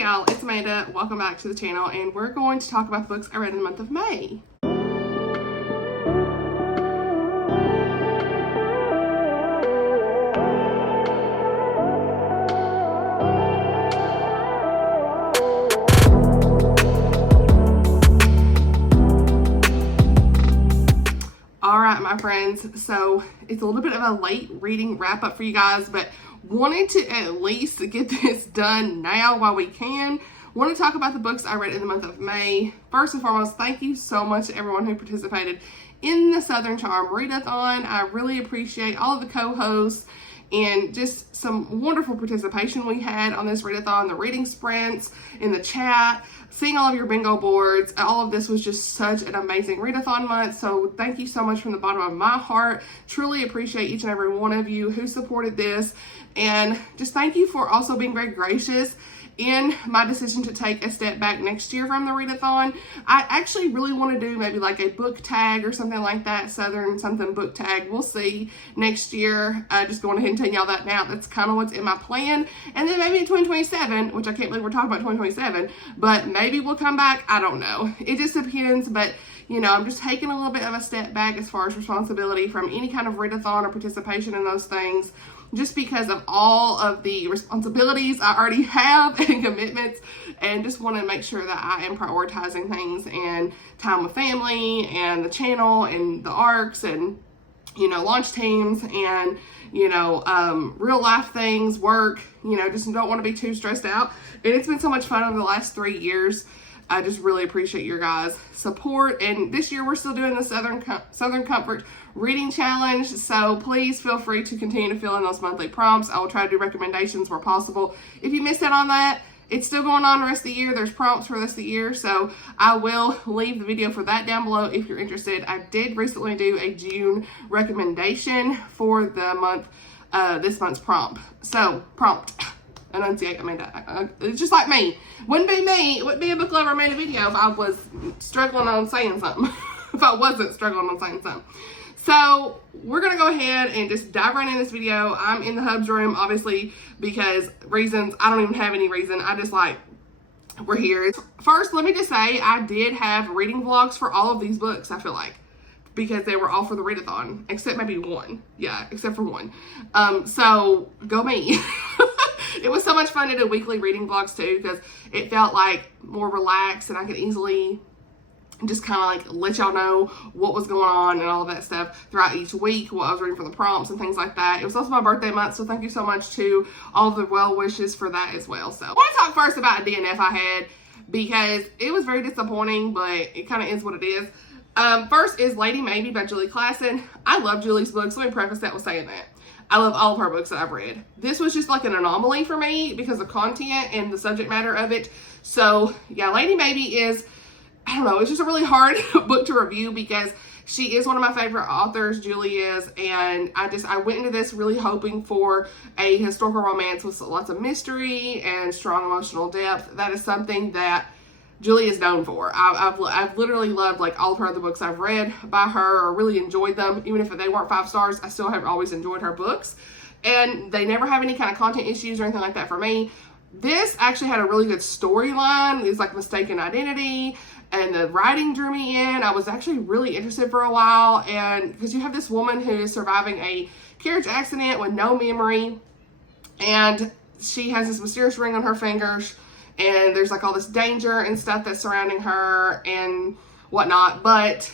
Hey y'all, it's Amanda. Welcome back to the channel, and we're going to talk about the books I read in the month of May. Alright, my friends, so it's a little bit of a late reading wrap up for you guys, but wanted to at least get this done now while we can. Want to talk about the books I read in the month of May. First and foremost, thank you so much to everyone who participated in the Southern Charm readathon. I really appreciate all of the co-hosts and just some wonderful participation we had on this readathon, the reading sprints, in the chat, seeing all of your bingo boards. All of this was just such an amazing readathon month. So thank you so much from the bottom of my heart. Truly appreciate each and every one of you who supported this. And just thank you for also being very gracious in my decision to take a step back next year from the readathon. I actually really want to do maybe like a book tag or something like that, Southern something book tag. We'll see next year. Just going ahead and telling y'all that now. That's kind of what's in my plan. And then maybe in 2027, which I can't believe we're talking about 2027, but maybe we'll come back. I don't know. It just depends, but you know, I'm just taking a little bit of a step back as far as responsibility from any kind of readathon or participation in those things, just because of all of the responsibilities I already have and commitments, and just want to make sure that I am prioritizing things and time with family and the channel and the ARCs and, you know, launch teams and, you know, real life things, work, you know, just don't want to be too stressed out. And it's been so much fun over the last 3 years. I just really appreciate your guys' support. And this year we're still doing the Southern Comfort Reading Challenge. So please feel free to continue to fill in those monthly prompts. I will try to do recommendations where possible. If you missed out on that, it's still going on the rest of the year. There's prompts for the rest of the year. So I will leave the video for that down below if you're interested. I did recently do a June recommendation for the month, this month's prompt. So prompt. Enunciate, Amanda. It's just like me. Wouldn't be me. It wouldn't be a Book Lover Amanda video if I was struggling on saying something. If I wasn't struggling on saying something. So we're going to go ahead and just dive right in this video. I'm in the hubs room, obviously, because reasons. I don't even have any reason. I just like, we're here. First, let me just say I did have reading vlogs for all of these books, I feel like, because they were all for the readathon, except maybe one. Yeah, except for one. So go me. It was so much fun to do weekly reading vlogs too, because it felt like more relaxed and I could easily just kind of like let y'all know what was going on and all of that stuff throughout each week, what I was reading for the prompts and things like that. It was also my birthday month, so thank you so much to all the well wishes for that as well. So I want to talk first about a DNF I had, because it was very disappointing, but it kind of is what it is. First is Lady Maybe by Julie Klassen. I love Julie's books. Let me preface that with saying that. I love all of her books that I've read. This was just like an anomaly for me because of content and the subject matter of it. So yeah, Lady Maybe is, I don't know, it's just a really hard book to review because she is one of my favorite authors, Julie is, and I went into this really hoping for a historical romance with lots of mystery and strong emotional depth. That is something that Julie is known for. I've literally loved like all of her other books I've read by her, or really enjoyed them. Even if they weren't 5 stars, I still have always enjoyed her books. And they never have any kind of content issues or anything like that for me. This actually had a really good storyline. It was like mistaken identity, and the writing drew me in. I was actually really interested for a while, and because you have this woman who is surviving a carriage accident with no memory, and she has this mysterious ring on her fingers, and there's like all this danger and stuff that's surrounding her and whatnot. But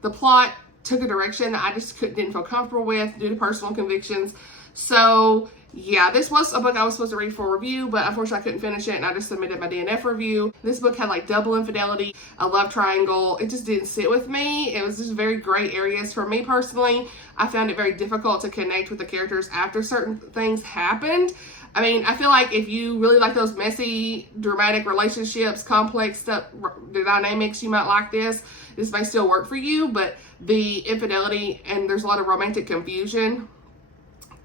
the plot took a direction that I just didn't feel comfortable with due to personal convictions. So yeah, this was a book I was supposed to read for review, but unfortunately I couldn't finish it, and I just submitted my DNF review. This book had like double infidelity, a love triangle. It just didn't sit with me. It was just very gray areas for me personally. I found it very difficult to connect with the characters after certain things happened. I mean, I feel like if you really like those messy, dramatic relationships, complex stuff, the dynamics, you might like this. This may still work for you, but the infidelity and there's a lot of romantic confusion.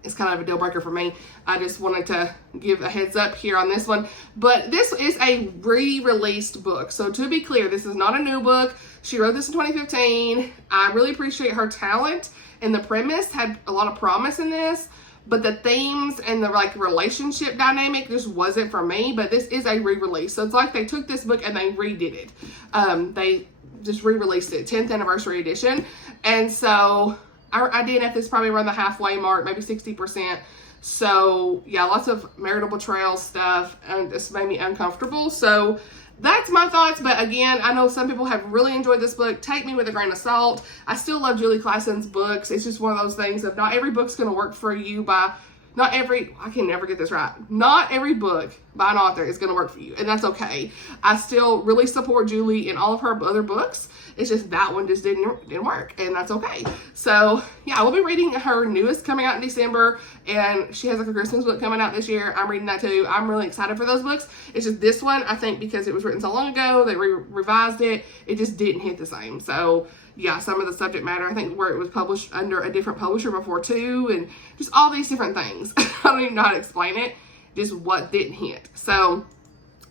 It's kind of a deal breaker for me. I just wanted to give a heads up here on this one. But this is a re-released book. So to be clear, this is not a new book. She wrote this in 2015. I really appreciate her talent, and the premise had a lot of promise in this. but the themes and the like relationship dynamic just wasn't for me. But this is a re-release, so it's like they took this book and they redid it. They just re-released it, 10th anniversary edition, and so I DNF this probably around the halfway mark, maybe 60%. So yeah, lots of marital betrayal stuff, and this made me uncomfortable. So that's my thoughts. But again, I know some people have really enjoyed this book. Take me with a grain of salt. I still love Julie Klassen's books. It's just one of those things of not every book's going to work for you by, I can never get this right. Not every book by an author is going to work for you, and that's okay. I still really support Julie in all of her other books. It's just that one just didn't work, and that's okay. So yeah, I will be reading her newest coming out in December, and she has like a Christmas book coming out this year. I'm reading that too. I'm really excited for those books. It's just this one, I think because it was written so long ago, they revised it, it just didn't hit the same. So yeah, some of the subject matter, I think where it was published under a different publisher before too, and just all these different things. I don't even know how to explain it, just what didn't hit. So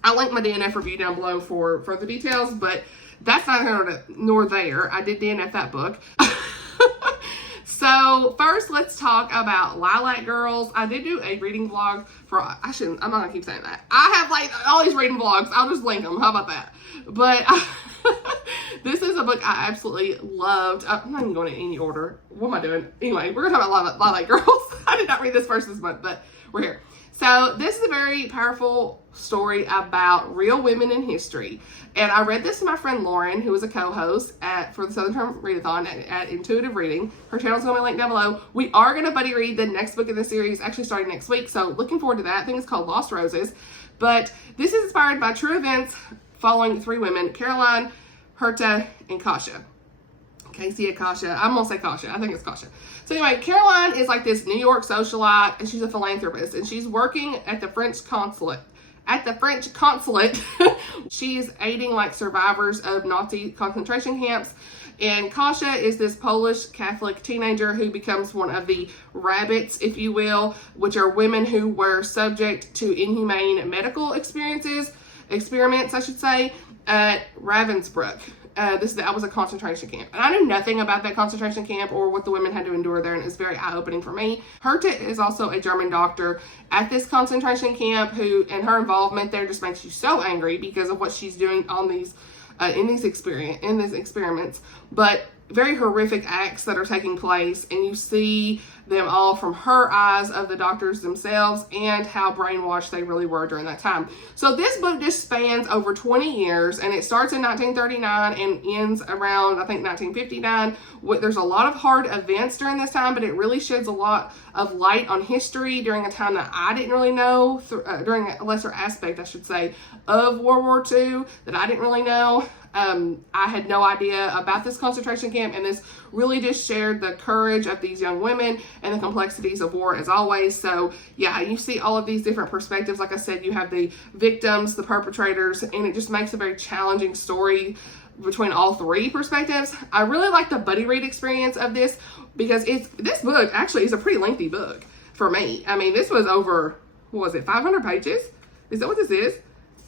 I'll link my DNF review down below for further details, but that's not here nor there. I did DNF that book. So first, let's talk about Lilac Girls. I did do a reading vlog for, I'm not gonna keep saying that. I have like all these reading vlogs. I'll just link them. How about that? But this is a book I absolutely loved. I'm not even going in any order. What am I doing? Anyway, we're gonna talk about Lilac Girls. I did not read this first this month, but we're here. So this is a very powerful story about real women in history. And I read this to my friend Lauren, who was a co-host for the Southern Term Readathon at Intuitive Reading. Her channel's going to be linked down below. We are going to buddy read the next book in the series, actually starting next week. So looking forward to that. I think it's called Lost Roses. But this is inspired by true events following three women, Caroline, Herta, and Kasha. Casey and Kasha. I'm going to say Kasha. I think it's Kasha. So anyway, Caroline is like this New York socialite, and she's a philanthropist, and she's working at the French consulate. She is aiding like survivors of Nazi concentration camps. And Kasha is this Polish Catholic teenager who becomes one of the rabbits, if you will, which are women who were subject to inhumane medical experiments, I should say, at Ravensbrück. That was a concentration camp. And I knew nothing about that concentration camp or what the women had to endure there, and it's very eye-opening for me. Herta is also a German doctor at this concentration camp and her involvement there just makes you so angry because of what she's doing on these in these experiments. But very horrific acts that are taking place, and you see them all from her eyes of the doctors themselves and how brainwashed they really were during that time. So this book just spans over 20 years, and it starts in 1939 and ends around, I think, 1959. There's a lot of hard events during this time, but it really sheds a lot of light on history during a time that I didn't really know, during a lesser aspect, I should say, of World War II that I didn't really know. I had no idea about this concentration camp, and this really just shared the courage of these young women and the complexities of war as always. So yeah, you see all of these different perspectives. Like I said, you have the victims, the perpetrators, and it just makes a very challenging story between all three perspectives. I really like the buddy read experience of this because this book actually is a pretty lengthy book for me. I mean, this was over, what was it, 500 pages? Is that what this is?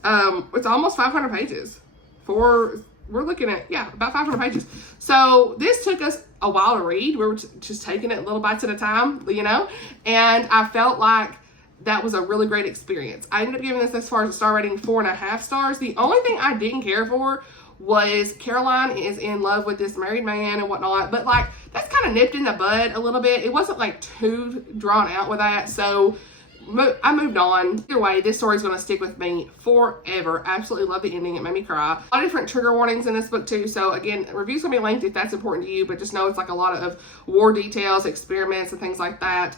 It's almost 500 pages. We're looking at, yeah, about 500 pages. So this took us a while to read. We were just taking it little bites at a time, you know, and I felt like that was a really great experience. I ended up giving this as far as a star rating 4.5 stars. The only thing I didn't care for was Caroline is in love with this married man and whatnot, but like that's kind of nipped in the bud a little bit. It wasn't like too drawn out with that. So I moved on. Either way, this story is going to stick with me forever. Absolutely love the ending. It made me cry. A lot of different trigger warnings in this book too. So again, reviews going to be linked if that's important to you, but just know it's like a lot of war details, experiments, and things like that.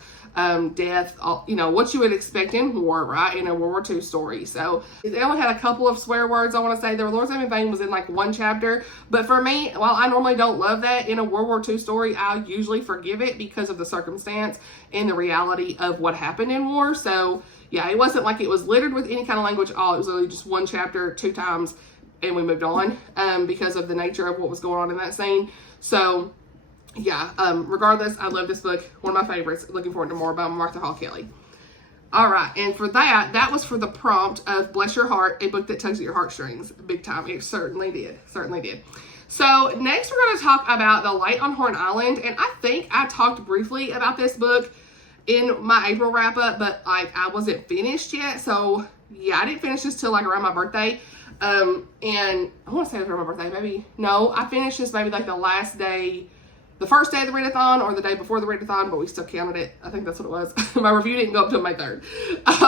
Death, you know, what you would expect in war, right? In a World War II story. So they only had a couple of swear words, I want to say. The Lord's Name in Vain was in like one chapter. But for me, while I normally don't love that in a World War II story, I usually forgive it because of the circumstance and the reality of what happened in war. So yeah, it wasn't like it was littered with any kind of language at all. It was literally just one chapter, 2 times, and we moved on because of the nature of what was going on in that scene. So yeah, regardless, I love this book. One of my favorites. Looking forward to more by Martha Hall Kelly. All right, and for that was for the prompt of Bless Your Heart, a book that tugs at your heartstrings. Big time. It certainly did. Certainly did. So next we're going to talk about The Light on Horn Island, and I think I talked briefly about this book in my April wrap up, but like I wasn't finished yet. So yeah, I didn't finish this till like around my birthday. And I want to say it was around my birthday, maybe. No, I finished this maybe like the last day, the first day of the readathon or the day before the readathon, but we still counted it. I think that's what it was. My review didn't go up till May 3rd.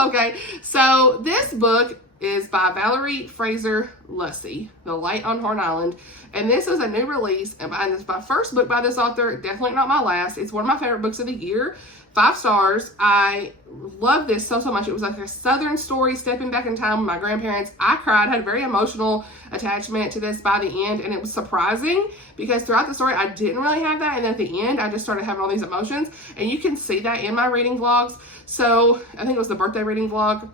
Okay, so this book is by Valerie, Fraser, Luesse, The Light on Horn Island. And this is a new release, and it's my first book by this author, definitely not my last. It's one of my favorite books of the year. 5 stars. I love this so much. It was like a Southern story, stepping back in time with my grandparents. I cried, had a very emotional attachment to this by the end, and it was surprising because throughout the story I didn't really have that, and at the end I just started having all these emotions, and you can see that in my reading vlogs. So I think it was the birthday reading vlog.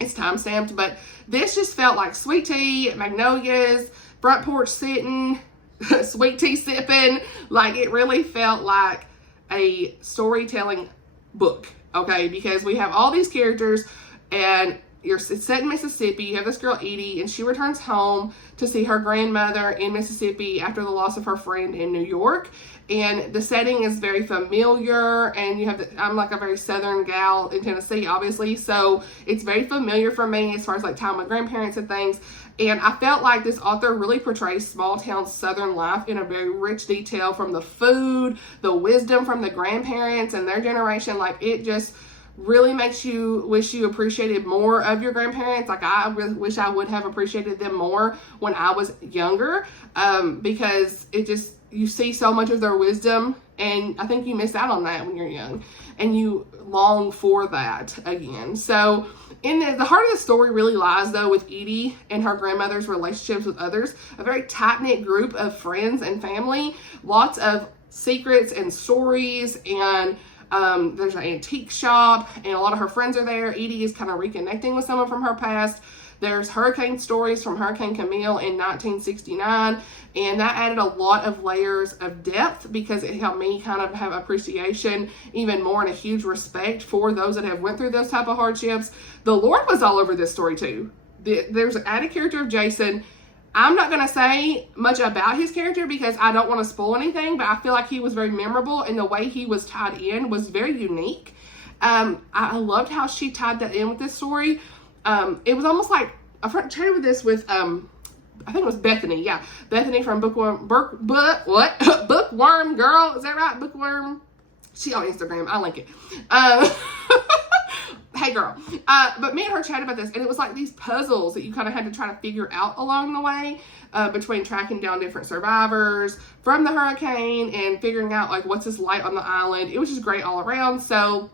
It's time stamped, but this just felt like sweet tea, magnolias, front porch sitting, sweet tea sipping. Like it really felt like a storytelling book, okay? Because we have all these characters, and it's set in Mississippi. You have this girl Edie, and she returns home to see her grandmother in Mississippi after the loss of her friend in New York. And the setting is very familiar, and you have I'm like a very Southern gal in Tennessee, obviously, so it's very familiar for me as far as like time with grandparents and things. And I felt like this author really portrays small town Southern life in a very rich detail, from the food, the wisdom from the grandparents and their generation. Like it just really makes you wish you appreciated more of your grandparents. Like I really wish I would have appreciated them more when I was younger, because it just, you see so much of their wisdom, and I think you miss out on that when you're young, and you long for that again. So in the heart of the story really lies though with Edie and her grandmother's relationships with others, a very tight-knit group of friends and family, lots of secrets and stories, and there's an antique shop, and a lot of her friends are there. Edie is kind of reconnecting with someone from her past. There's hurricane stories from Hurricane Camille in 1969, and that added a lot of layers of depth because it helped me kind of have appreciation even more and a huge respect for those that have went through those type of hardships. The Lord was all over this story too. There's an added character of Jason. I'm not going to say much about his character because I don't want to spoil anything, but I feel like he was very memorable, and the way he was tied in was very unique. I loved how she tied that in with this story. It was almost like, I chatted with this with, I think it was Bethany. Yeah, Bethany from Bookworm Girl. Is that right? Bookworm. She on Instagram. I'll link it. Hey girl. But me and her chatted about this, and it was like these puzzles that you kind of had to try to figure out along the way, between tracking down different survivors from the hurricane and figuring out like what's this light on the island. It was just great all around. So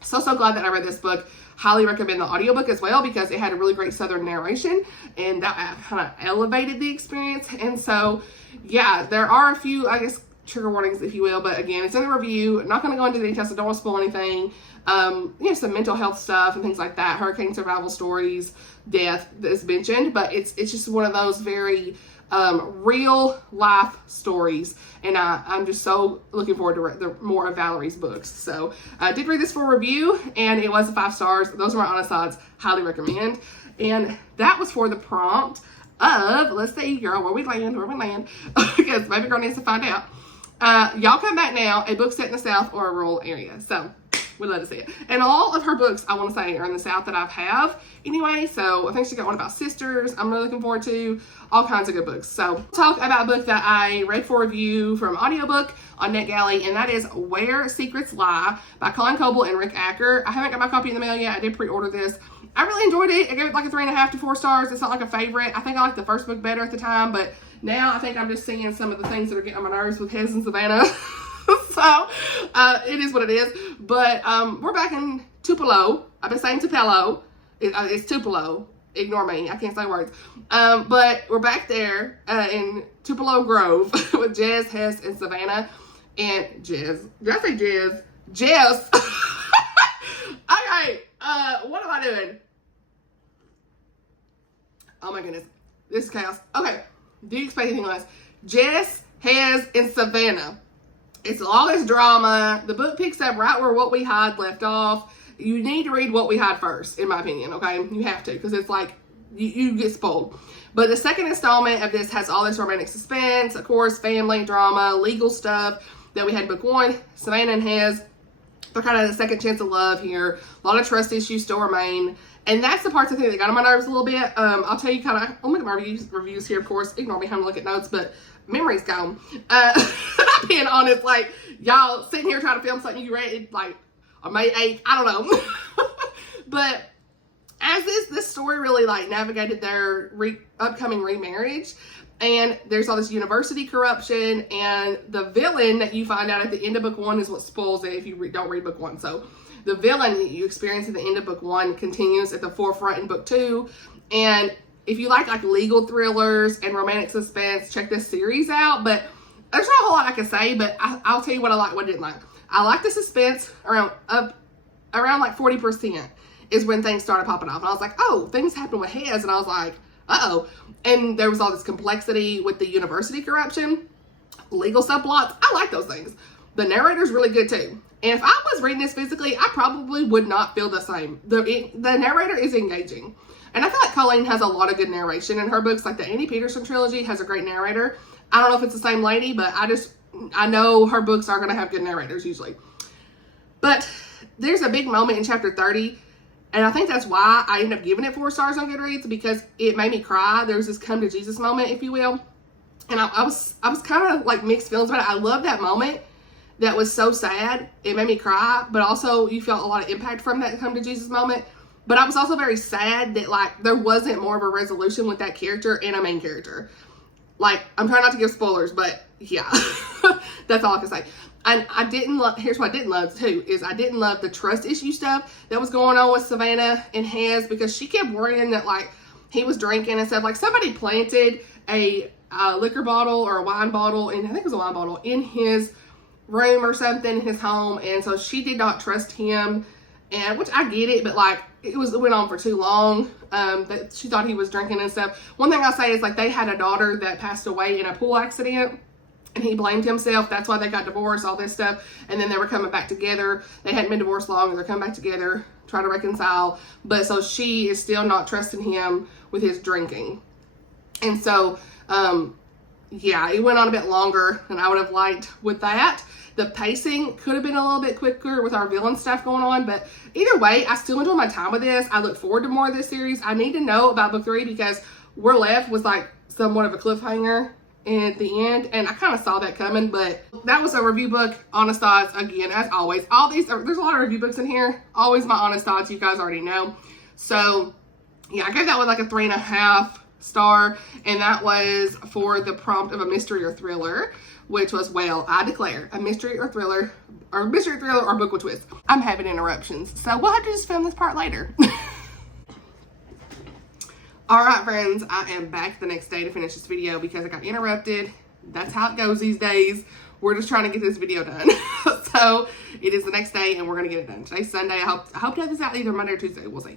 glad that I read this book. Highly recommend the audiobook as well because it had a really great Southern narration, and that kind of elevated the experience. And so, yeah, there are a few, I guess, trigger warnings, if you will, but again, it's in the review. I'm not going to go into details, so don't want to spoil anything. Some mental health stuff and things like that, hurricane survival stories, death is mentioned, but it's just one of those very real life stories, and I'm just so looking forward to more of Valerie's books. So I did read this for review, and it was 5 stars. Those are my honest thoughts. Highly recommend. And that was for the prompt of, let's see, girl, where we land, because baby girl needs to find out. Y'all come back now, a book set in the South or a rural area. So we'd love to see it. And all of her books, I want to say, are in the South that I have anyway. So I think she got one about sisters I'm really looking forward to. All kinds of good books. So talk about a book that I read for review from audiobook on NetGalley, and that is Where Secrets Lie by Colleen, Coble, and Rick Acker. I haven't got my copy in the mail yet. I did pre-order this. I really enjoyed it. I gave it like a 3.5 to 4 stars. It's not like a favorite. I think I liked the first book better at the time, but now I think I'm just seeing some of the things that are getting on my nerves with Hez and Savannah. So it is what it is. But we're back in Tupelo. I've been saying Tupelo. It's Tupelo. Ignore me. I can't say words. But we're back there in Tupelo Grove with Jez, Hez, and Savannah. And Jez. Did I say Jez? Jez. Okay. What am I doing? Oh my goodness. This is chaos. Okay. Do you expect anything less? Jess, Hez, and Savannah. It's all this drama. The book picks up right where What We Hide left off. You need to read What We Hide first, in my opinion, okay? You have to, because it's like, you get spoiled. But the second installment of this has all this romantic suspense, of course, family drama, legal stuff that we had book 1. Savannah and Hez They're kind of the second chance of love here. A lot of trust issues still remain. And that's the parts I think that got on my nerves a little bit. I'll tell you kind of, I'll make my reviews here, of course. Ignore me having to look at notes, but memory's gone. Being honest, like, y'all sitting here trying to film something you read, like, on May 8th, I don't know. But as this story really, like, navigated their upcoming remarriage, and there's all this university corruption, and the villain that you find out at the end of book 1 is what spoils it if you don't read book 1. So the villain that you experience at the end of book 1 continues at the forefront in book 2. And if you like legal thrillers and romantic suspense, check this series out. But there's not a whole lot I can say, but I'll tell you what I like, what I didn't like. I like the suspense around like 40% is when things started popping off. And I was like, oh, things happened with Hez. And I was like, uh-oh. And there was all this complexity with the university corruption, legal subplots. I like those things. The narrator's really good too. And if I was reading this physically, I probably would not feel the same. The narrator is engaging. And I feel like Colleen has a lot of good narration in her books. Like the Annie Peterson trilogy has a great narrator. I don't know if it's the same lady, but I know her books are going to have good narrators usually. But there's a big moment in chapter 30. And I think that's why I ended up giving it 4 stars on Goodreads, because it made me cry. There's this come to Jesus moment, if you will. And I was kind of like mixed feelings about it. I love that moment. That was so sad. It made me cry, but also you felt a lot of impact from that come to Jesus moment. But I was also very sad that like there wasn't more of a resolution with that character and a main character. Like, I'm trying not to give spoilers, but yeah, that's all I can say. And I didn't love, here's what I didn't love too, is I didn't love the trust issue stuff that was going on with Savannah and Hez, because she kept worrying that like he was drinking and stuff. Like somebody planted a liquor bottle or a wine bottle, and I think it was a wine bottle, in his room or something in his home, and so she did not trust him, and which I get it, but like it went on for too long. That she thought he was drinking and stuff. One thing I'll say is like they had a daughter that passed away in a pool accident, and he blamed himself. That's why they got divorced, all this stuff, and then they were coming back together. They hadn't been divorced long, and they're coming back together, trying to reconcile. But so she is still not trusting him with his drinking, and so yeah, it went on a bit longer than I would have liked with that. The pacing could have been a little bit quicker with our villain stuff going on, but either way, I still enjoy my time with this. I look forward to more of this series. I need to know about book 3 because We're Left was like somewhat of a cliffhanger at the end, and I kind of saw that coming. But that was a review book, honest thoughts. Again, as always, all these there's a lot of review books in here. Always my honest thoughts, you guys already know. So yeah, I gave that one like a 3.5 star, and that was for the prompt of a mystery or thriller, which was, well, I declare a mystery or thriller or book with twist. I'm having interruptions, so we'll have to just film this part later. All right, friends, I am back the next day to finish this video because I got interrupted. That's how it goes these days. We're just trying to get this video done. So it is the next day and we're gonna get it done. Today's Sunday. I hope to have this out either Monday or Tuesday. We'll see.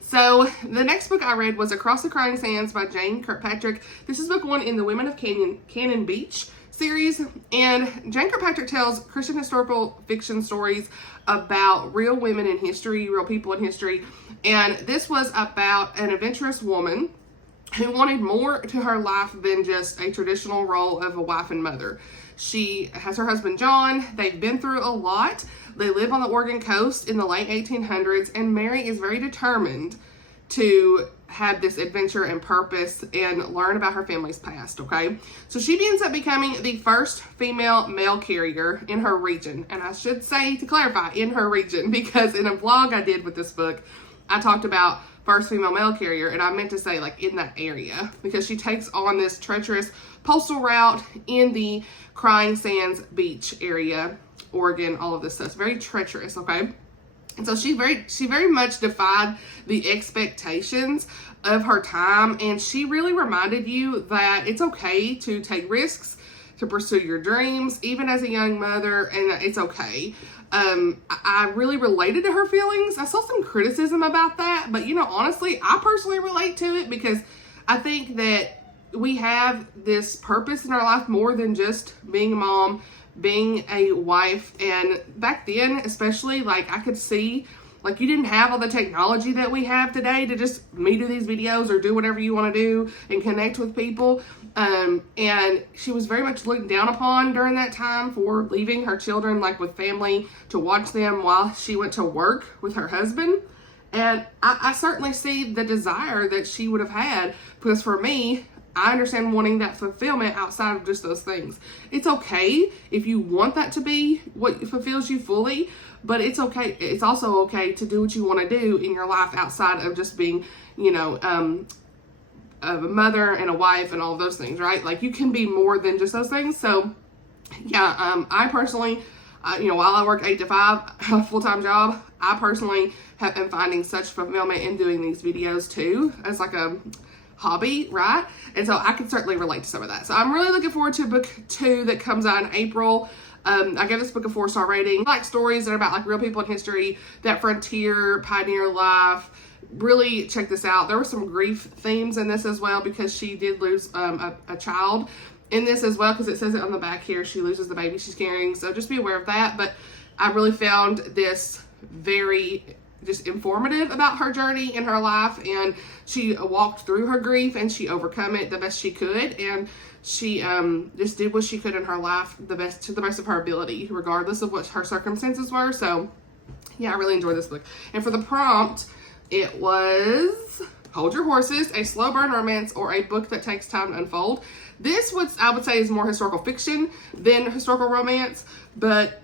So the next book I read was Across the Crying Sands by Jane Kirkpatrick. This is book 1 in the Women of Cannon Beach series, and Jane Kirkpatrick tells Christian historical fiction stories about real women in history, real people in history, and this was about an adventurous woman who wanted more to her life than just a traditional role of a wife and mother. She has her husband John. They've been through a lot. They live on the Oregon coast in the late 1800s, and Mary is very determined to have this adventure and purpose and learn about her family's past, okay? So she ends up becoming the first female mail carrier in her region. And I should say, to clarify, in her region, because in a vlog I did with this book, I talked about first female mail carrier, and I meant to say like in that area, because she takes on this treacherous postal route in the Crying Sands Beach area, Oregon, all of this stuff. It's very treacherous, okay? And so she very much defied the expectations of her time, and she really reminded you that it's okay to take risks, to pursue your dreams, even as a young mother, and it's okay. I really related to her feelings. I saw some criticism about that, but you know, honestly, I personally relate to it because I think that we have this purpose in our life more than just being a mom, being a wife. And back then, especially, like I could see Like, you didn't have all the technology that we have today to just me do these videos or do whatever you want to do and connect with people. And she was very much looked down upon during that time for leaving her children, like, with family to watch them while she went to work with her husband. And I certainly see the desire that she would have had, because for me, I understand wanting that fulfillment outside of just those things. It's okay if you want that to be what fulfills you fully, but it's okay. It's also okay to do what you want to do in your life outside of just being, you know, a mother and a wife and all of those things, right? Like, you can be more than just those things. So, yeah, I personally, you know, while I work 8 to 5, a full-time job, I personally am finding such fulfillment in doing these videos too, as like a hobby, right? And so I can certainly relate to some of that. So I'm really looking forward to book 2 that comes out in April. I gave this book a 4-star rating. I like stories that are about like real people in history, that frontier, pioneer life. Really check this out. There were some grief themes in this as well, because she did lose a child in this as well, because it says it on the back here. She loses the baby she's carrying. So just be aware of that. But I really found this very just informative about her journey in her life, and she walked through her grief and she overcome it the best she could, and she just did what she could in her life to the best of her ability, regardless of what her circumstances were. So yeah, I really enjoyed this book. And for the prompt, it was Hold Your Horses, a slow burn romance, or a book that takes time to unfold. This I would say is more historical fiction than historical romance, but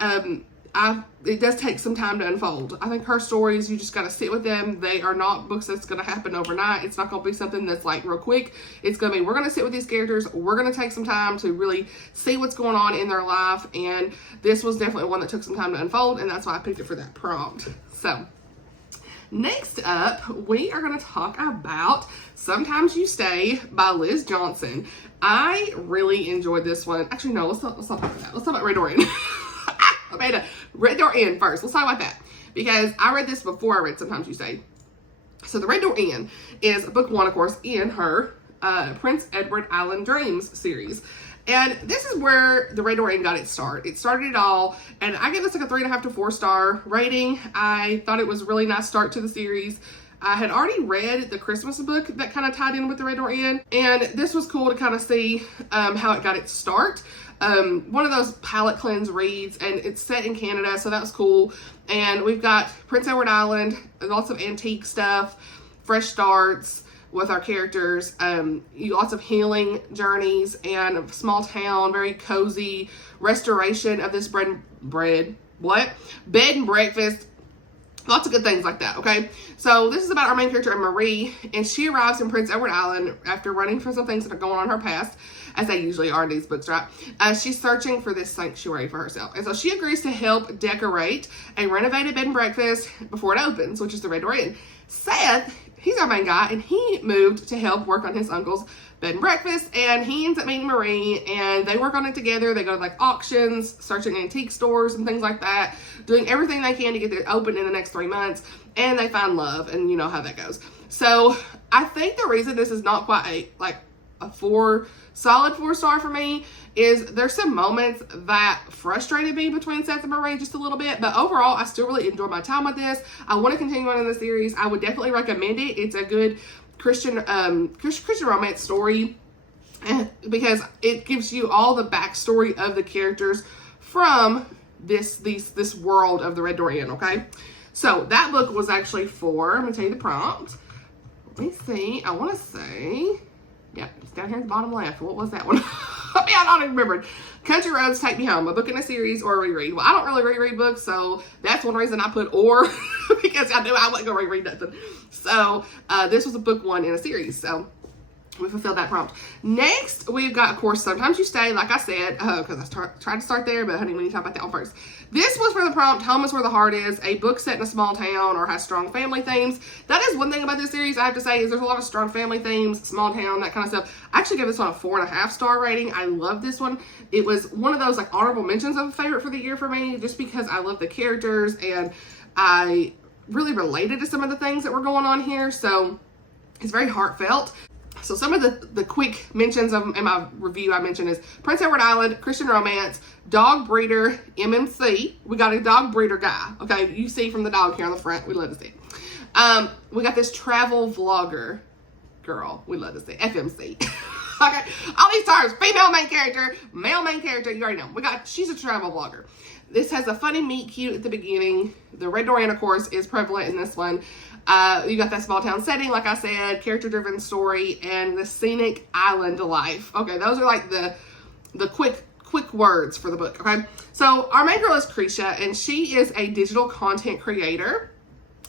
it does take some time to unfold. I think her stories, you just got to sit with them. They are not books that's going to happen overnight. It's not going to be something that's like real quick. It's going to be, we're going to sit with these characters. We're going to take some time to really see what's going on in their life. And this was definitely one that took some time to unfold. And that's why I picked it for that prompt. So next up, we are going to talk about Sometimes You Stay by Liz Johnson. I really enjoyed this one. Actually, no, let's not talk about that. Let's talk about Red Door Inn. I made a Red Door Inn first. Let's talk about that, because I read this before I read Sometimes You Stay. So the Red Door Inn is book 1, of course, in her Prince Edward Island Dreams series. And this is where the Red Door Inn got its start. It started it all, and I gave this like a 3.5 to 4-star rating. I thought it was a really nice start to the series. I had already read the Christmas book that kind of tied in with the Red Door Inn, and this was cool to kind of see how it got its start. One of those palate cleanse reads, and it's set in Canada, so that was cool. And we've got Prince Edward Island, lots of antique stuff, fresh starts with our characters, lots of healing journeys, and a small town, very cozy restoration of this bed and breakfast. Lots of good things like that, okay? So this is about our main character, Marie, and she arrives in Prince Edward Island after running from some things that are going on in her past, as they usually are in these books, right? She's searching for this sanctuary for herself. And so she agrees to help decorate a renovated bed and breakfast before it opens, which is the Red Door Inn. Seth, he's our main guy, and he moved to help work on his uncle's bed and breakfast, and he ends up meeting Marie, and they work on it together. They go to like auctions, searching antique stores and things like that, doing everything they can to get it open in the next 3 months, and they find love, and you know how that goes. So I think the reason this is not quite a solid 4-star for me is there's some moments that frustrated me between Seth and Marie just a little bit, but overall I still really enjoyed my time with this. I want to continue on in the series. I would definitely recommend it. It's a good Christian romance story, because it gives you all the backstory of the characters from this world of the Red Door Inn, okay? So that book was actually for, I'm going to tell you the prompt. Let me see. I want to say, yeah, it's down here at the bottom left. What was that one? I don't even remember. Country Roads Take Me Home, a book in a series or a reread. Well, I don't really reread books, so that's one reason I put or, because I knew I wasn't going to reread nothing. So this was a book 1 in a series, so we fulfilled that prompt. Next, we've got, of course, Sometimes You Stay, like I said, because I tried to start there, but honey, we need to talk about that one first. This was for the prompt, Home is Where the Heart Is, a book set in a small town or has strong family themes. That is one thing about this series I have to say, is there's a lot of strong family themes, small town, that kind of stuff. I actually gave this one a 4.5-star rating. I love this one. It was one of those like honorable mentions of a favorite for the year for me, just because I love the characters and I really related to some of the things that were going on here. So it's very heartfelt. So some of the quick mentions in my review I mentioned is Prince Edward Island, Christian romance, dog breeder, MMC. We got a dog breeder guy. Okay, you see from the dog here on the front. We love to see. We got this travel vlogger girl. We love to see FMC. Okay, all these terms: female main character, male main character. You already know. She's a travel vlogger. This has a funny meet cute at the beginning. The Red Door Inn, of course, is prevalent in this one. You got that small town setting, like I said, character-driven story, and the scenic island life. Okay, those are like the quick words for the book, okay? So our main girl is Cretia, and she is a digital content creator.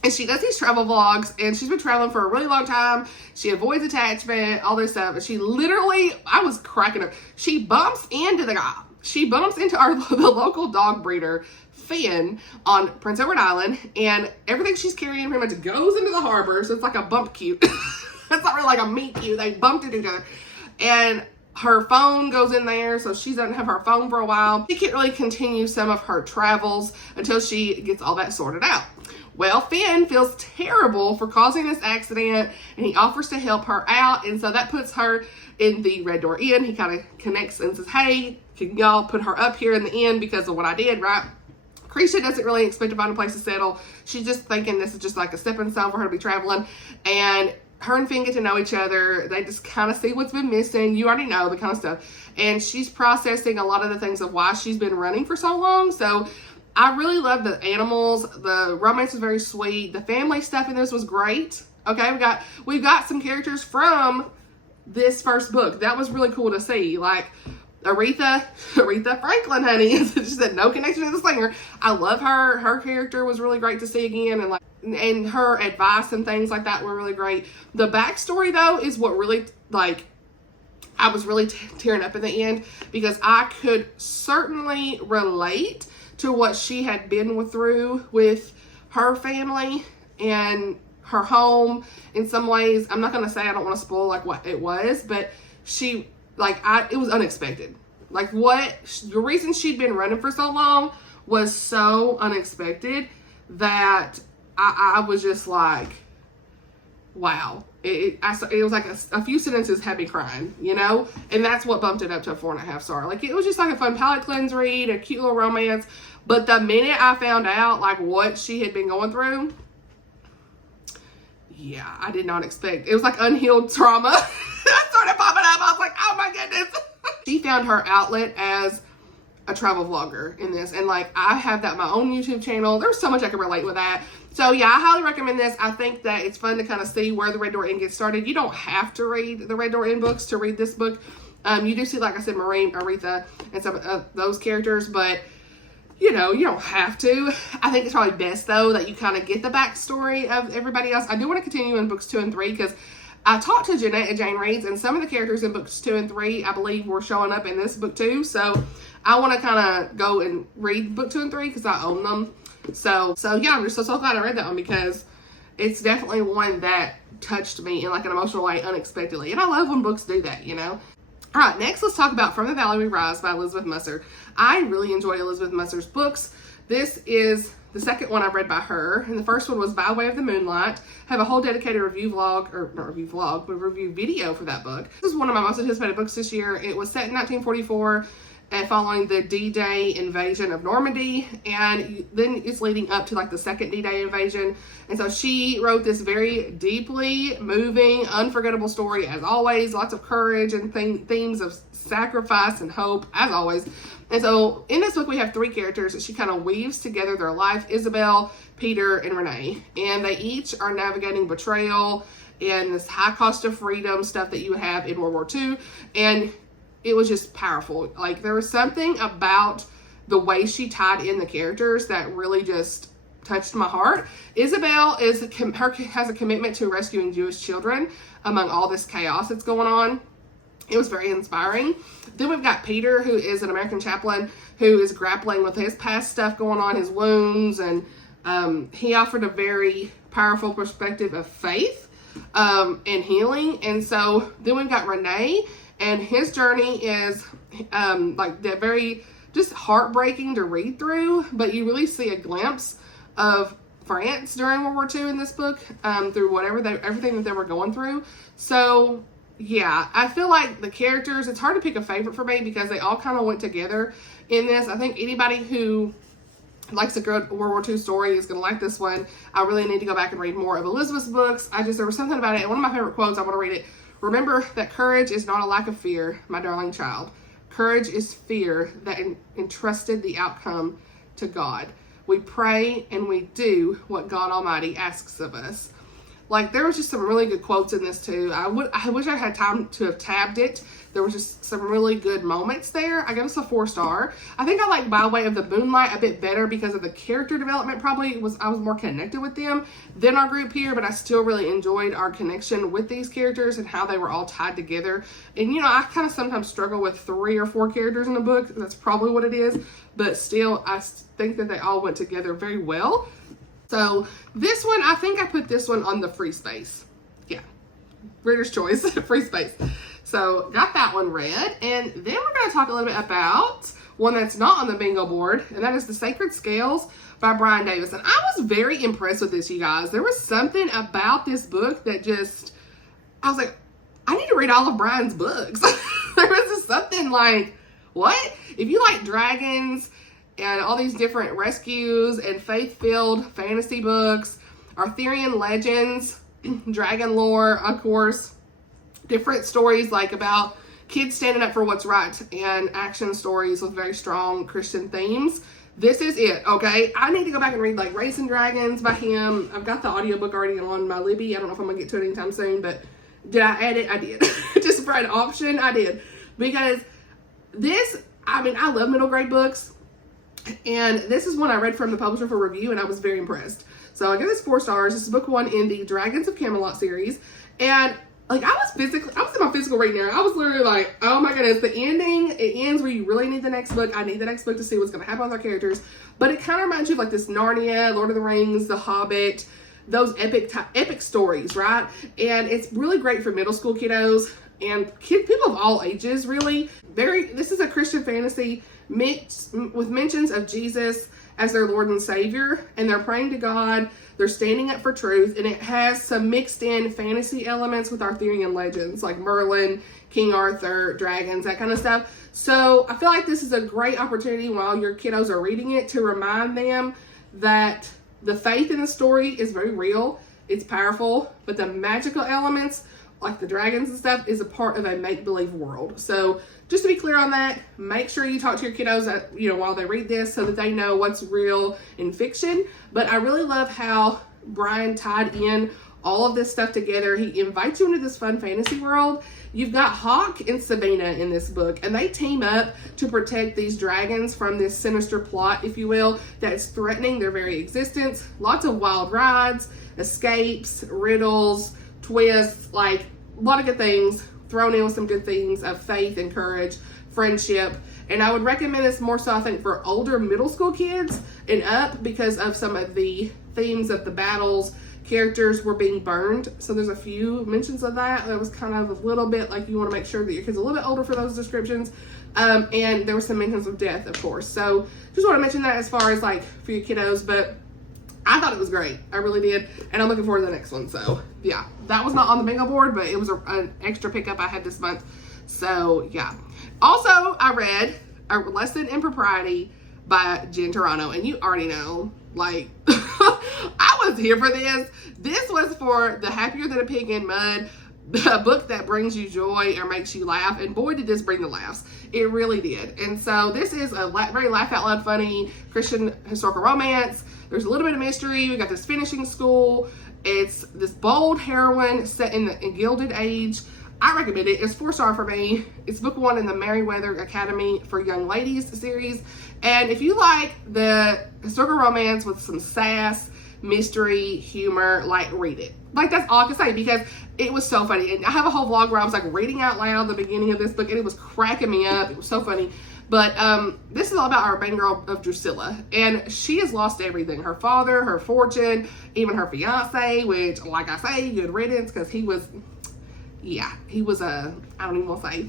And she does these travel vlogs, and she's been traveling for a really long time. She avoids attachment, all this stuff. And she literally, I was cracking up. She bumps into the guy. She bumps into the local dog breeder, Finn, on Prince Edward Island. And everything she's carrying pretty much goes into the harbor. So it's like a bump cute. It's not really like a meet cute. They bumped into each other. And her phone goes in there, so she doesn't have her phone for a while. She can't really continue some of her travels until she gets all that sorted out. Well, Finn feels terrible for causing this accident, and he offers to help her out, and so that puts her in the Red Door Inn. He kind of connects and says, hey, can y'all put her up here in the inn because of what I did, right? Cretia doesn't really expect to find a place to settle. She's just thinking this is just like a stepping stone for her to be traveling, and her and Finn get to know each other. They just kind of see what's been missing. You already know the kind of stuff. And she's processing a lot of the things of why she's been running for so long. So I really love the animals. The romance was very sweet. The family stuff in this was great. Okay, we've got some characters from this first book. That was really cool to see. Like Aretha Franklin, honey. She said no connection to the singer. I love her. Her character was really great to see again, and her advice and things like that were really great. The backstory though is what really I was really tearing up in the end, because I could certainly relate to what she had been through with her family and her home in some ways. I'm not going to say, I don't want to spoil like what it was, but it was unexpected. Like the reason she'd been running for so long was so unexpected that I was just like, wow. It was like a few sentences had me crying, you know? And that's what bumped it up to a 4.5 star. Like, it was just like a fun palate cleanse read, a cute little romance. But the minute I found out, like, what she had been going through, yeah, I did not expect. It was like unhealed trauma. I started popping up. I was like, oh my goodness. She found her outlet as a travel vlogger in this. And like, I have that my own YouTube channel. There's so much I can relate with that. So yeah, I highly recommend this. I think that it's fun to kind of see where the Red Door Inn gets started. You don't have to read the Red Door Inn books to read this book. You do see, like I said, Maureen, Aretha, and some of those characters, but you know, you don't have to. I think it's probably best though that you kind of get the backstory of everybody else. I do want to continue in books 2 and 3 because I talked to Jeanette at Jane Reads, and some of the characters in books 2 and 3, I believe, were showing up in this book too. So I want to kind of go and read book 2 and 3 because I own them. So yeah, I'm just so glad I read that one because it's definitely one that touched me in like an emotional way unexpectedly. And I love when books do that, you know? All right, next let's talk about From the Valley We Rise by Elizabeth Musser. I really enjoy Elizabeth Musser's books. This is the second one I've read by her, and the first one was By Way of the Moonlight. I have a whole dedicated review video for that book. This is one of my most anticipated books this year. It was set in 1944 and following the D-Day invasion of Normandy, and then it's leading up to like the second D-Day invasion. And so she wrote this very deeply moving, unforgettable story, as always. Lots of courage and themes of sacrifice and hope, as always. And so in this book, we have 3 characters that she kind of weaves together their life: Isabel, Peter, and Renee. And they each are navigating betrayal and this high cost of freedom stuff that you have in World War II. And it was just powerful. Like, there was something about the way she tied in the characters that really just touched my heart. Isabel has a commitment to rescuing Jewish children among all this chaos that's going on. It was very inspiring. Then we've got Peter, who is an American chaplain who is grappling with his past stuff going on, his wounds, and he offered a very powerful perspective of faith and healing. And so then we've got Renee, and his journey is like that, very just heartbreaking to read through, but you really see a glimpse of France during World War II in this book, through everything that they were going through. So yeah, I feel like the characters, it's hard to pick a favorite for me because they all kind of went together in this. I think anybody who likes a good World War II story is going to like this one. I really need to go back and read more of Elizabeth's books. There was something about it. And one of my favorite quotes, I want to read it. Remember that courage is not a lack of fear, my darling child. Courage is fear that entrusted the outcome to God. We pray and we do what God Almighty asks of us. Like, there was just some really good quotes in this too. I wish I had time to have tabbed it. There was just some really good moments there. I give us a 4-star. I think I like By Way of the Moonlight a bit better because of the character development. I was more connected with them than our group here, but I still really enjoyed our connection with these characters and how they were all tied together. And, you know, I kind of sometimes struggle with 3 or 4 characters in a book. That's probably what it is. But still, I think that they all went together very well. So this one, I think I put this one on the free space. Yeah, Reader's Choice, free space. So got that one read. And then we're going to talk a little bit about one that's not on the bingo board, and that is The Sacred Scales by Bryan Davis. And I was very impressed with this, you guys. There was something about this book that just, I was like, I need to read all of Bryan's books. There was just something like, what? If you like dragons and all these different rescues and faith-filled fantasy books, Arthurian legends, dragon lore, of course, different stories like about kids standing up for what's right, and action stories with very strong Christian themes. This is it, okay? I need to go back and read like Racing Dragons by him. I've got the audiobook already on my Libby. I don't know if I'm gonna get to it anytime soon, but did I add it? I did. Just for an option, I did. Because this, I mean, I love middle grade books. And this is one I read from the publisher for review, and I was very impressed. So I give this 4 stars. This is book 1 in the Dragons of Camelot series. And like, I was in my physical reading area. I was literally like, oh my goodness, the ending, it ends where you really need the next book. I need the next book to see what's going to happen with our characters. But it kind of reminds you of like this Narnia, Lord of the Rings, The Hobbit, those epic stories, right? And it's really great for middle school kiddos and people of all ages, really. This is a Christian fantasy mixed with mentions of Jesus as their Lord and Savior, and they're praying to God, they're standing up for truth, and it has some mixed in fantasy elements with Arthurian legends like Merlin, King Arthur, dragons, that kind of stuff. So I feel like this is a great opportunity while your kiddos are reading it to remind them that the faith in the story is very real, it's powerful, but the magical elements like the dragons and stuff is a part of a make-believe world. So just to be clear on that, make sure you talk to your kiddos while they read this so that they know what's real in fiction. But I really love how Bryan tied in all of this stuff together. He invites you into this fun fantasy world. You've got Hawk and Sabina in this book, and they team up to protect these dragons from this sinister plot, if you will, that's threatening their very existence. Lots of wild rides, escapes, riddles, twists, like a lot of good things thrown in with some good themes of faith and courage, friendship. And I would recommend this more so, I think, for older middle school kids and up because of some of the themes of the battles. Characters were being burned. So there's a few mentions of that. That was kind of a little bit like you want to make sure that your kid's a little bit older for those descriptions. And there were some mentions of death, of course. So just want to mention that as far as like for your kiddos. But I thought it was great. I really did. And I'm looking forward to the next one. So yeah, that was not on the bingo board, but it was an extra pickup I had this month. So yeah. Also, I read A Lesson in Propriety by Jen Turano. And you already know, like, I was here for this. This was for the Happier Than a Pig in Mud, a book that brings you joy or makes you laugh. And boy, did this bring the laughs. It really did. And so this is a very laugh out loud funny Christian historical romance. There's a little bit of mystery. We got this finishing school. It's this bold heroine set in the Gilded Age. I recommend it. It's 4-star for me. It's book 1 in the Merriweather Academy for Young Ladies series. And if you like the historical romance with some sass, mystery, humor, like, read it. Like, that's all I can say because it was so funny. And I have a whole vlog where I was like reading out loud the beginning of this book and it was cracking me up. It was so funny. But this is all about our main girl of Drusilla, and she has lost everything. Her father, her fortune, even her fiance, which, like I say, good riddance, because he was a, I don't even want to say.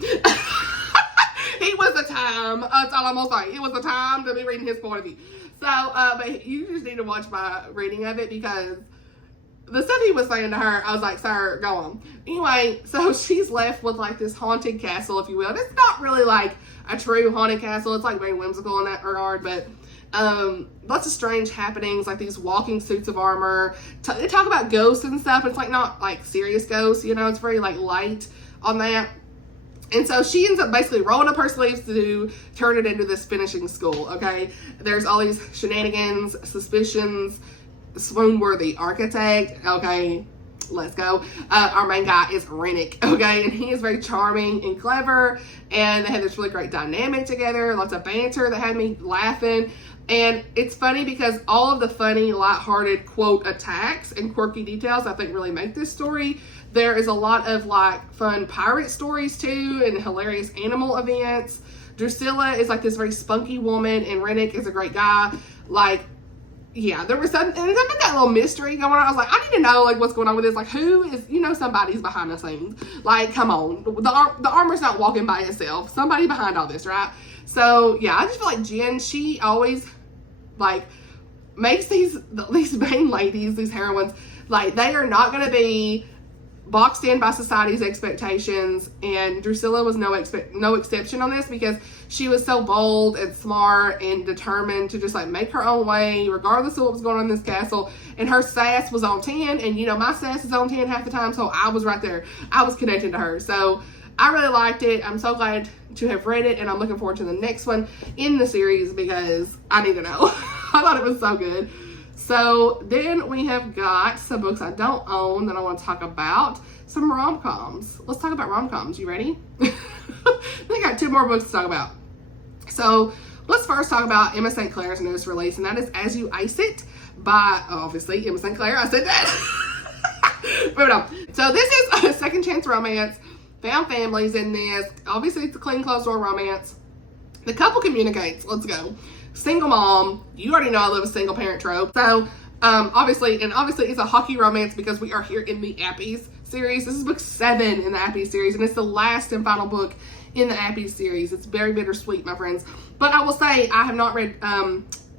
He was a time. That's all I'm going to say. It was a time to be reading his point of view. So, but you just need to watch my reading of it because the stuff he was saying to her, I was like, sir, go on. Anyway, so she's left with like this haunted castle, if you will. And it's not really like a true haunted castle. It's like very whimsical in that regard, but lots of strange happenings, like these walking suits of armor. They talk about ghosts and stuff. It's like not like serious ghosts, you know, it's very like light on that. And so she ends up basically rolling up her sleeves to turn it into this finishing school, okay? There's all these shenanigans, suspicions, swoon-worthy architect, okay? Let's go. Our main guy is Rennick, okay? And he is very charming and clever, and they have this really great dynamic together, lots of banter that had me laughing. And it's funny because all of the funny, lighthearted, quote, attacks and quirky details I think really make this story. There is a lot of like fun pirate stories too, and hilarious animal events. Drusilla is like this very spunky woman, and Rennick is a great guy. Like, yeah, there was something, and there's been that little mystery going on. I was like, I need to know like what's going on with this. Like, who is, you know, somebody's behind the scenes. Like, come on, the armor's not walking by itself. Somebody behind all this, right? So yeah, I just feel like Jen, she always like makes these main ladies, these heroines, like they are not going to be boxed in by society's expectations, and Drusilla was no exception on this, because she was so bold and smart and determined to just like make her own way regardless of what was going on in this castle. And her sass was on 10, and you know my sass is on 10 half the time, so I was right there. I was connected to her, so I really liked it. I'm so glad to have read it, and I'm looking forward to the next one in the series because I need to know. I thought it was so good. So then we have got some books I don't own that I want to talk about. Some rom-coms. Let's talk about rom-coms. You ready? I got 2 more books to talk about. So let's first talk about Emma St Clair's newest release, and that is As You Ice It by, obviously, Emma St Clair. I said that. Moving on. So this is a second chance romance. Found families in this. Obviously, it's a clean, closed door romance. The couple communicates. Let's go. Single mom. You already know I love a single parent trope. So, obviously it's a hockey romance because we are here in the Appies series. This is book 7 in the Appies series, and it's the last and final book in the Appies series. It's very bittersweet, my friends. But I will say I have not read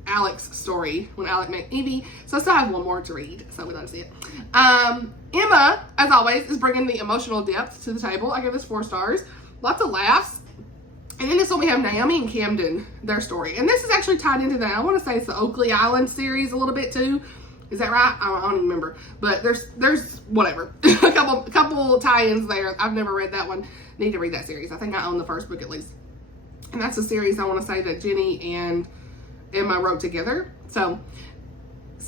Alec's story when Alec met Evie, so I still have 1 more to read, so we don't see it. Emma, as always, is bringing the emotional depth to the table. I give this 4 stars. Lots of laughs. And then this one we have Naomi and Camden, their story. And this is actually tied into that. I want to say it's the Oakley Island series a little bit too. Is that right? I don't even remember. But there's whatever. a couple tie-ins there. I've never read that one. Need to read that series. I think I own the first book at least. And that's a series I want to say that Jenny and Emma wrote together. So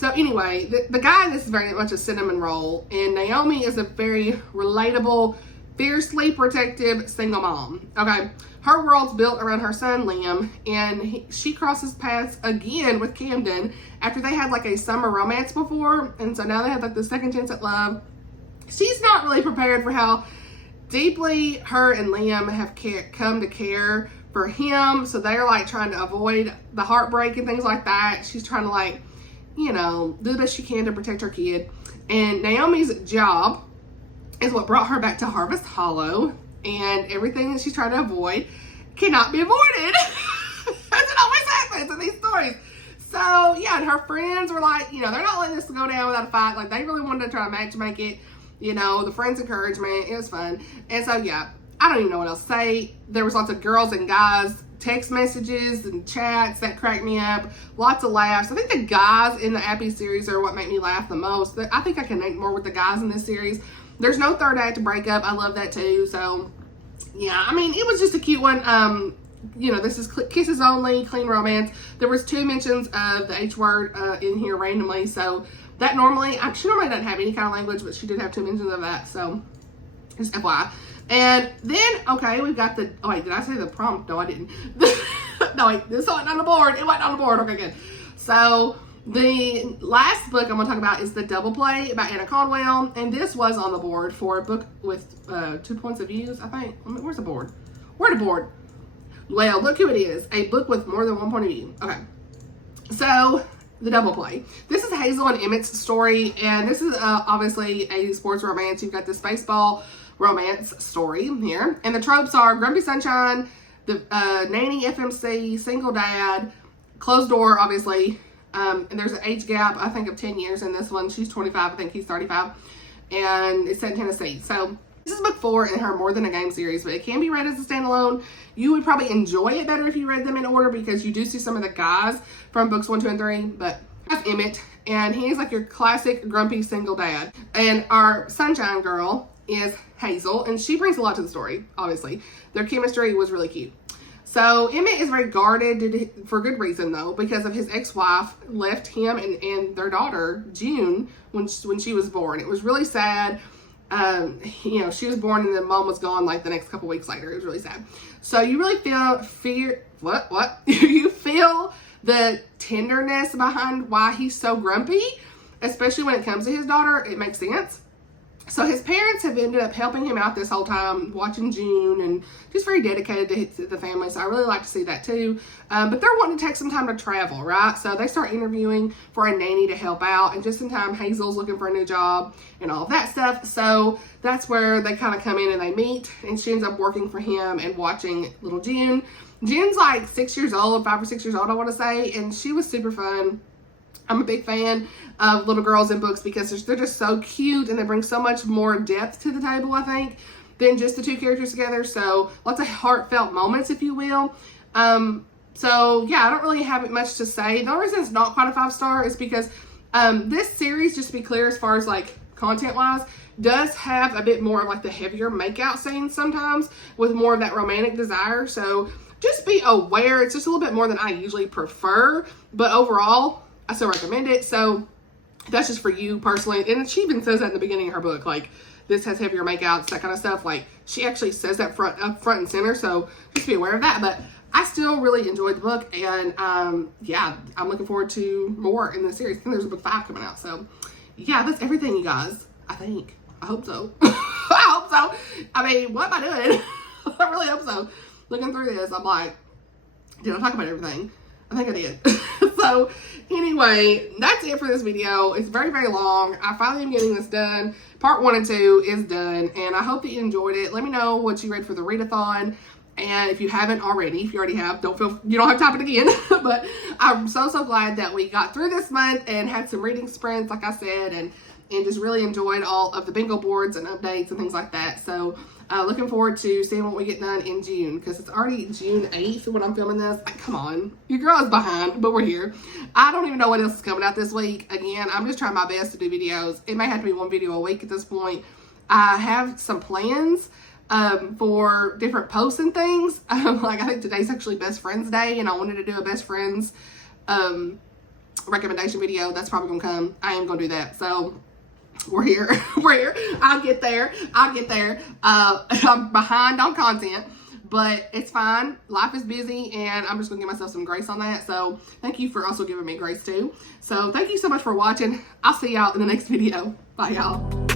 anyway, the guy in this is very much a cinnamon roll. And Naomi is a very relatable, fiercely protective single mom. Okay. Her world's built around her son, Liam, and she crosses paths again with Camden after they had like a summer romance before, and so now they have like the second chance at love. She's not really prepared for how deeply her and Liam have come to care for him, so they're like trying to avoid the heartbreak and things like that. She's trying to like, you know, do the best she can to protect her kid, and Naomi's job is what brought her back to Harvest Hollow, and everything that she's trying to avoid cannot be avoided. As it always happens in these stories. So, yeah, and her friends were like, you know, they're not letting this go down without a fight. Like, they really wanted to try to matchmake it. You know, the friends' encouragement. It was fun. And so, yeah, I don't even know what else to say. There was lots of girls and guys text messages and chats that cracked me up. Lots of laughs. I think the guys in the Appy series are what make me laugh the most. I think I connect more with the guys in this series. There's no third act to break up. I love that too. So, yeah, I mean, it was just a cute one. You know, this is kisses only, clean romance. There was 2 mentions of the H word in here randomly. So, that she normally doesn't have any kind of language, but she did have 2 mentions of that. So, just FYI. And then, okay, we've got the, oh wait, did I say the prompt? No, I didn't. No, wait, this wasn't on the board. It wasn't on the board. Okay, good. So, the last book I'm going to talk about is The Double Play by Annah Conwell, and this was on the board for a book with 2 points of views, I think. Where's the board? Where's the board? Well, look who it is. A book with more than 1 point of view. Okay. So, The Double Play. This is Hazel and Emmett's story, and this is obviously a sports romance. You've got this baseball romance story here, and the tropes are Grumpy Sunshine, the nanny FMC, single dad, closed door, obviously, And there's an age gap, I think, of 10 years in this one. She's 25, I think he's 35. And it's set in Tennessee. So this is book 4 in her More Than a Game series, but it can be read as a standalone. You would probably enjoy it better if you read them in order because you do see some of the guys from books 1, 2, and 3. But that's Emmett, and he's like your classic grumpy single dad. And our sunshine girl is Hazel, and she brings a lot to the story, obviously. Their chemistry was really cute. So Emmett is very guarded for good reason, though, because of his ex-wife left him and their daughter, June, when she was born. It was really sad. You know, she was born and then mom was gone like the next couple weeks later. It was really sad. So you really you feel the tenderness behind why he's so grumpy, especially when it comes to his daughter. It makes sense. So his parents have ended up helping him out this whole time, watching June, and just very dedicated to the family. So I really like to see that too. But they're wanting to take some time to travel, right? So they start interviewing for a nanny to help out. And just in time, Hazel's looking for a new job and all of that stuff. So that's where they kind of come in and they meet. And she ends up working for him and watching little June. June's like 6 years old, 5 or 6 years old, I want to say. And she was super fun. I'm a big fan of little girls in books because they're just so cute and they bring so much more depth to the table, I think, than just the two characters together. So lots of heartfelt moments, if you will. So yeah, I don't really have much to say. The only reason it's not quite a 5-star is because this series, just to be clear, as far as like content-wise, does have a bit more of like the heavier makeout scenes sometimes with more of that romantic desire. So just be aware. It's just a little bit more than I usually prefer, but overall, I still recommend it. So that's just for you personally. And she even says that in the beginning of her book, like this has heavier makeouts, that kind of stuff. Like she actually says that front and center. So just be aware of that. But I still really enjoyed the book. And yeah, I'm looking forward to more in the series. I think there's a book 5 coming out. So yeah, that's everything, you guys. I think. I hope so. I hope so. I mean, what am I doing? I really hope so. Looking through this, I'm like, did I talk about everything? I think I did. So anyway, that's it for this video. It's very, very long. I finally am getting this done. Part 1 and 2 is done, and I hope that you enjoyed it. Let me know what you read for the readathon. And if you haven't already, if you already have, you don't have to type it again. But I'm so glad that we got through this month and had some reading sprints, like I said, and just really enjoyed all of the bingo boards and updates and things like that. So looking forward to seeing what we get done in June, because it's already June 8th when I'm filming this. Like, come on, your girl is behind, but we're here. I don't even know what else is coming out this week. Again, I'm just trying my best to do videos. It may have to be 1 video a week at this point. I have some plans for different posts and things. Like, I think today's actually Best Friends Day, and I wanted to do a Best Friends recommendation video. That's probably gonna come. I am gonna do that. So we're here. We're here. I'll get there. I'm behind on content, but it's fine. Life is busy, and I'm just gonna give myself some grace on that. So thank you for also giving me grace too. So thank you so much for watching. I'll see y'all in the next video. Bye, y'all.